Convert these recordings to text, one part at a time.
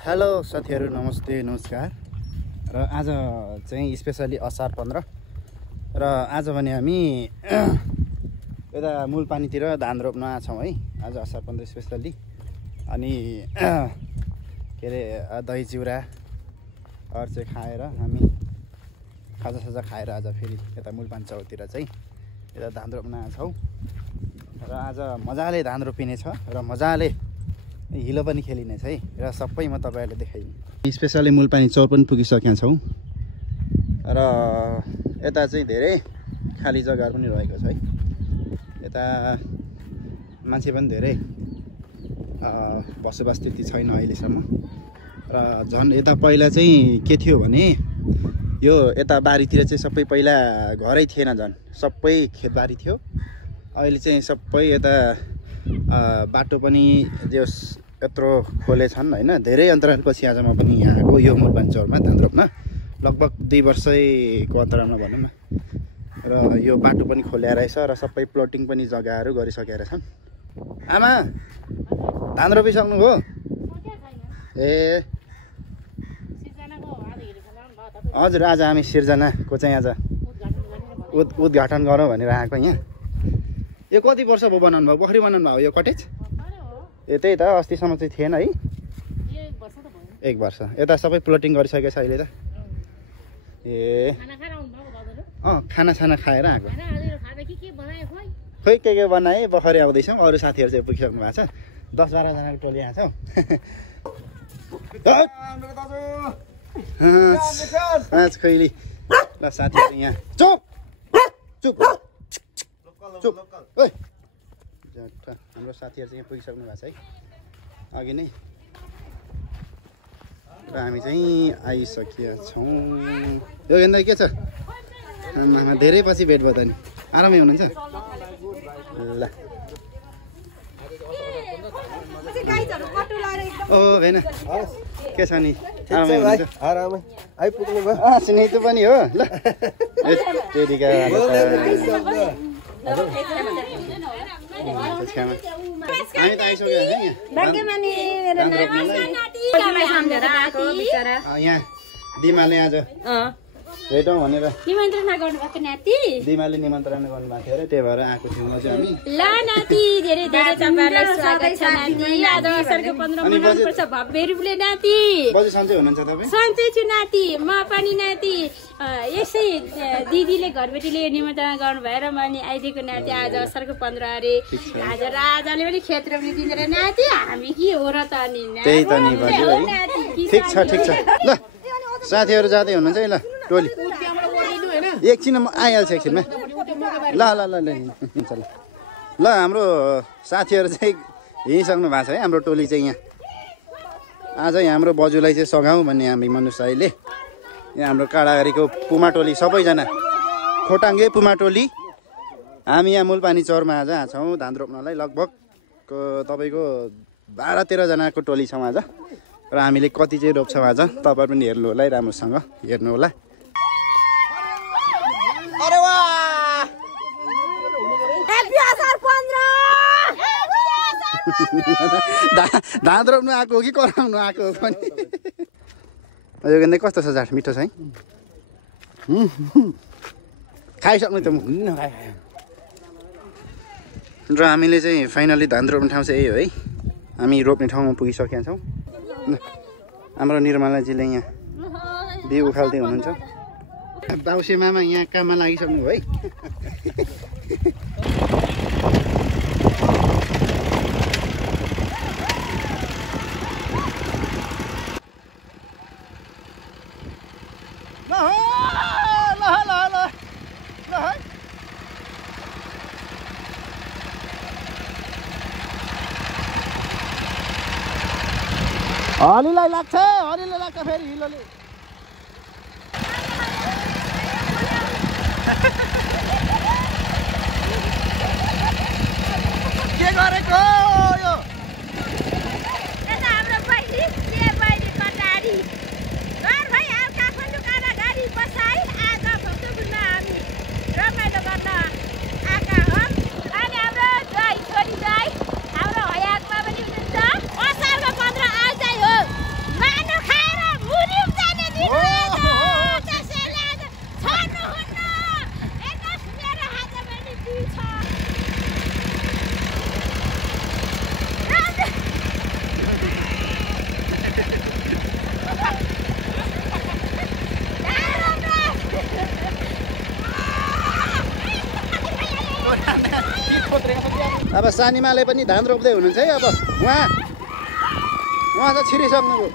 Hello साथीहरु, नमस्ते नमस्कार। र आज चाहिँ स्पेशली असार 15 र आज भने हामी यता मूलपानीतिर धान रोप्न आछौं है। आज असार 15 स्पेशली अनि के रे दही चिउरा चाहिँ खाएर हामी खाजा खाएर आज फेरि यता मूलपानी चौरतिर चाहिँ यता धान रोप्न आछौं। र आज मजाले धान रोपिने छ र मजाले हिलो पनि खेलिने छ है। र सबै म तपाईहरुले देखाइदिन्छु। स्पेशली मूलपानी चौर पनि पुगिसकेका छौं र यता चाहिँ धेरै खाली जग्गाहरु पनि रहेको छ है। यता मान्छे पनि धेरै बसोबास त्यति छैन अहिलेसम्म। र झन् यता पहिला चाहिँ के थियो भने यो यता बारीतिर चाहिँ सबै पहिला घरै थिएन, झन् सबै खेतबारी थियो। अहिले चाहिँ सबै यता बाटो पनि जो यत्रो खोले छन् हैन। धेरै अन्तरालपछि आज म पनि यहाँ आएको यो मूलपानी चौरमा धान रोप्न, लगभग 2 वर्षको अन्तरालमा भनौँ न। र यो बाटो पनि खोल्या रहेछ र सबै प्लटिङ पनि जग्गाहरू गरिसकेका छन्। आमा धान रोपिसक्नु हो? ए हजुर, आज हामी सिर्जनाको चाहिँ आज उद्घाटन गरौँ भनेर आएको यहाँ। यो कति वर्ष भयो बनाउनु भयो? पोखरी बनाउनु भयो यो कटेज? ए त्यही त, अस्तिसम्म चाहिँ थिएन है। 1 वर्ष यता सबै प्लटिङ गरिसकेको छ अहिले त। ए खाना खाएर आएको। खोइ के बनाए, भर्खरै आउँदैछौँ। अरू साथीहरू चाहिँ पुगिसक्नु भएको छ। 10-12 जनाको टोली यहाँ छ। आज खैली ल साथीहरू यहाँ चुप चुप चुप। ओइ हाम्रो साथीहरू चाहिँ यहाँ पुगिसक्नु भएको छ है अघि नै। र हामी चाहिँ आइसकेका छौँ। यो हेर्दा के छ? धेरै पछि भेट भयो त नि। आरामै हुनुहुन्छ? ल ओ हैन के छ नि? आरामै आइपुग्नु भयो। स्नेहित पनि हो। ल टेडिका हामी त आइसक्यो यहाँ। दिमाले आज भेटौँ भनेर निमन्त्रणा गर्नुभएको नाति, दिमाले निमन्त्रणा गर्नुभएको थियो र त्यही भएर आएको थियौँ म चाहिँ। हामी ल नाति धेरै धेरै तपाईहरुलाई स्वागत छ नाति। आज असारको 15 मनाउनुपर्छ भव्य रूपले नाति। बजे सन्चै हुनुहुन्छ तपाईँ? सन्चै छु नाति, म पनि नाति। यसै दिदीले घरबेटीले निमन्त्रणा गर्नु भएर म नि आइदिएको नाति। आज असारको 15 अरे। आज राजाले पनि खेत रोप्ने दिन रे नाति। हामी के हो र त नि? त्यही त नि भाइ है। ठिक छ ठिक छ। ल साथीहरू जाँदै हुनुहुन्छ है। ल टोली एकछिनमा आइहाल्छ एकछिनमा। ल ल ल ल हाम्रो साथीहरू चाहिँ हिँडिसक्नु भएको छ है। हाम्रो टोली चाहिँ यहाँ आज हाम्रो बजुलाई चाहिँ सघाउँ भन्ने हामी मनुष्य अहिले यहाँ हाम्रो काडागारीको पुमा टोली सबैजना खोटाङ्गे पुमा टोली हामी यहाँ मूलपानी चौरमा आज छौँ धान रोप्नलाई। लगभग तपाईँको 12-13 जनाको टोली छौँ आज। र हामीले कति चाहिँ रोप्छौँ आज तपाईहरु पनि हेर्नु होला है, राम्रोसँग हेर्नु होला। अरे वाह, ह्यापी असार 15। धान रोप्नु आएको हो कि कराउनु आएको हो पनि? यो गन्दै कस्तो छ? जाट मिठो छ है। खाइसक्नु त म। र हामीले चाहिँ फाइनली धान रोप्ने ठाउँ चाहिँ यही हो है। हामी रोप्ने ठाउँमा पुगिसकेका छौँ। हाम्रो निर्मलाजीले यहाँ बिउ उखाल्दै हुनुहुन्छ। बाउसे मामा यहाँ काममा लागिसक्नु है। हलीलाई लाग्छ फेरि हिलोले। के गरेको यो? यता हाम्रो बहिनी के बहिनी कटारी घर भाइ आ काठमाडौँ काडागाडी बसाइ आज भक्तपुरमा हामी रमाइलो गर्न आएका हौँ। अनि हाम्रो छोरी हाम्रो हयातमा पनि हुनुहुन्छ। असारमा 15 आज हो। सानीमाले पनि धान रोप्दै हुनुहुन्छ है। अब उहाँ त छिरिसक्नुभयो।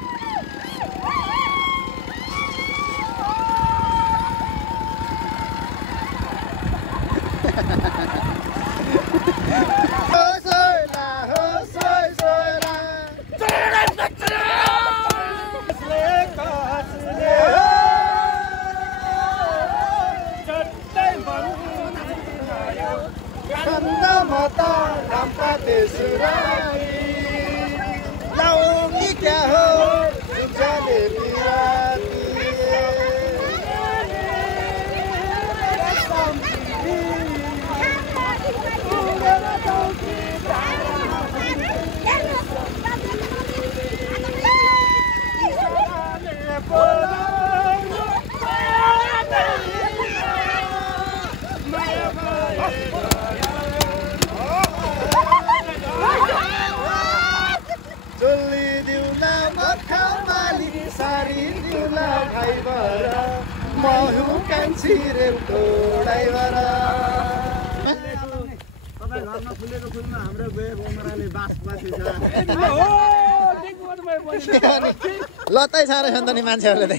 लत्तै साह्रो छ नि त नि मान्छेहरूले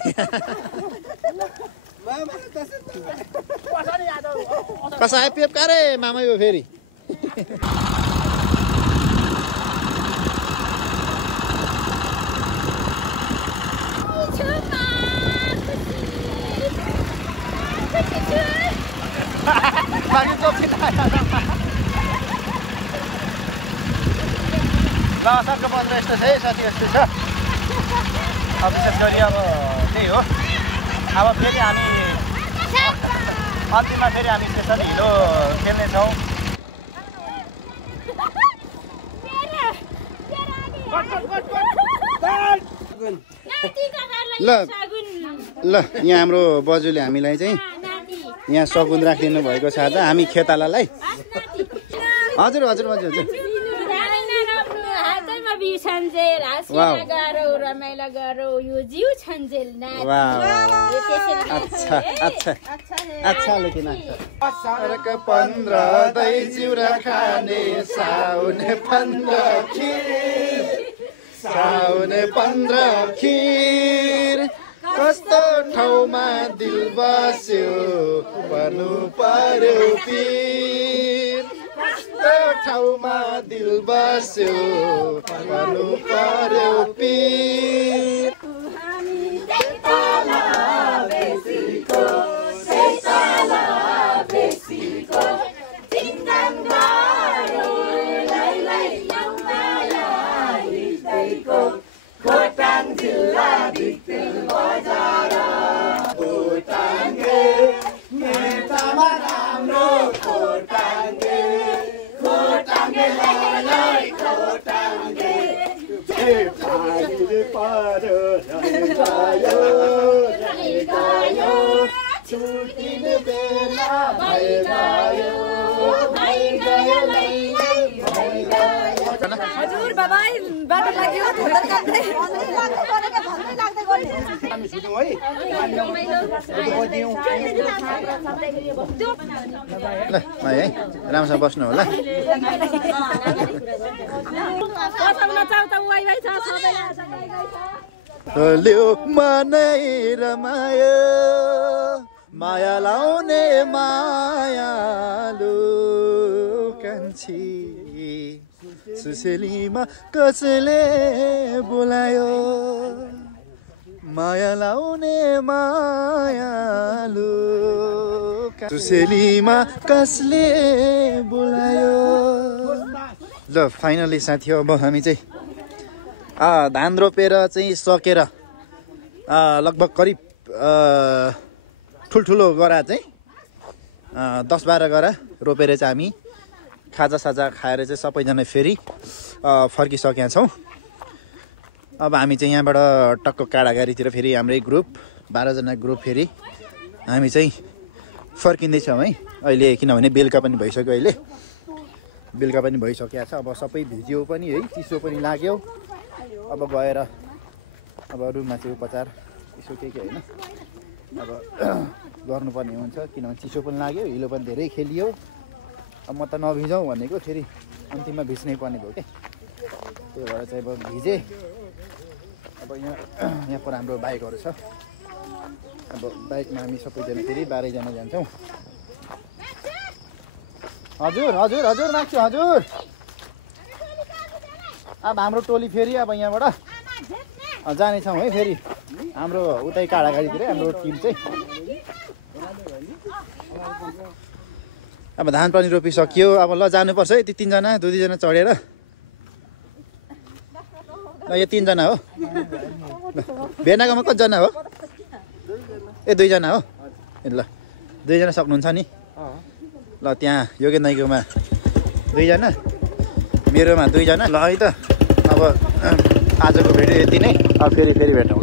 कसै आइपिएफ कारे मामा यो फेरि असारको 15 यस्तो छ है साथी, यस्तो छ। अब विशेष गरी अब त्यही हो। अब फेरि हामी अन्तिममा फेरि हामी स्पेसल हिलो खेल्नेछौँ। ल यहाँ हाम्रो बजुले हामीलाई चाहिँ यहाँ सगुन राखिदिनु भएको छ। आज हामी खेतालालाई हजुर हजुर हजुर हजुर रमाइलो गरौ यो जिउ छन्जेल अच्छा लेकिन 15 दही चिउरा खाने साउने 15 खिर कस्तो ठाउँमा दिल बस्यो भन्नु पर्यो पीर। कस्तो ठाउँमा दिल बस्यो भन्नु पर्यो पीर। हजुर बाबाई बाटो लाग्यो धोतर काट्दै हामी छुट्यौँ है। ल भाइ है राम्रोसँग बस्नु होला। ल्यो मनै रमायो माया लाउने मायालु कान्छी सुसेलीमा कसले बोलायो माया लाउने मायालु सुसेलीमा कसले बोलायो। ल फाइनली साथी अब हामी चाहिँ धान रोपेर चाहिँ सकेर लगभग करिब ठुल्ठुलो गरा चाहिँ 10-12 गरा रोपेर चाहिँ हामी खाजासाजा खाएर चाहिँ सबैजना फेरि फर्किसकेका छौँ। अब हामी चाहिँ यहाँबाट टक्क काडागारीतिर फेरि हाम्रै ग्रुप 12 जना ग्रुप फेरि हामी चाहिँ फर्किँदैछौँ है अहिले, किनभने बेलुका पनि भइसक्यो। अहिले बेलुका पनि भइसकेको छ। अब सबै भिज्यो पनि है, चिसो पनि लाग्यो। अब गएर अब रुममा चाहिँ उपचार यसो के होइन अब गर्नुपर्ने हुन्छ, किनभने चिसो पनि लाग्यो, हिलो पनि धेरै खेलियो। अब म त नभिजाउँ भनेको फेरि अन्तिममा भिज्नै पर्ने भयो क्या त्यही भएर चाहिँ अब भिजेँ अब यहाँ पर हाम्रो बाइकहरू छ अब बाइकमा हामी सबैजना फेरि 12जना जान्छौँ हजुर हजुर हजुर माग्छु हजुर अब हाम्रो टोली फेरि अब यहाँबाट जानेछौँ है फेरि हाम्रो उतै काँडागाडीतिर हाम्रो टिम चाहिँ अब धान पनि रोपिसकियो अब ल जानुपर्छ है ती 3जना 2-2जना चढेर ल यो 3जना हो भेनाकोमा कतिजना हो ए 2जना हो ए ल 2जना सक्नुहुन्छ नि ल त्यहाँ योगेन दाइकोमा 2जना मेरोमा 2जना ल है त अब आजको भिडियो यति नै अब फेरि भेटौँ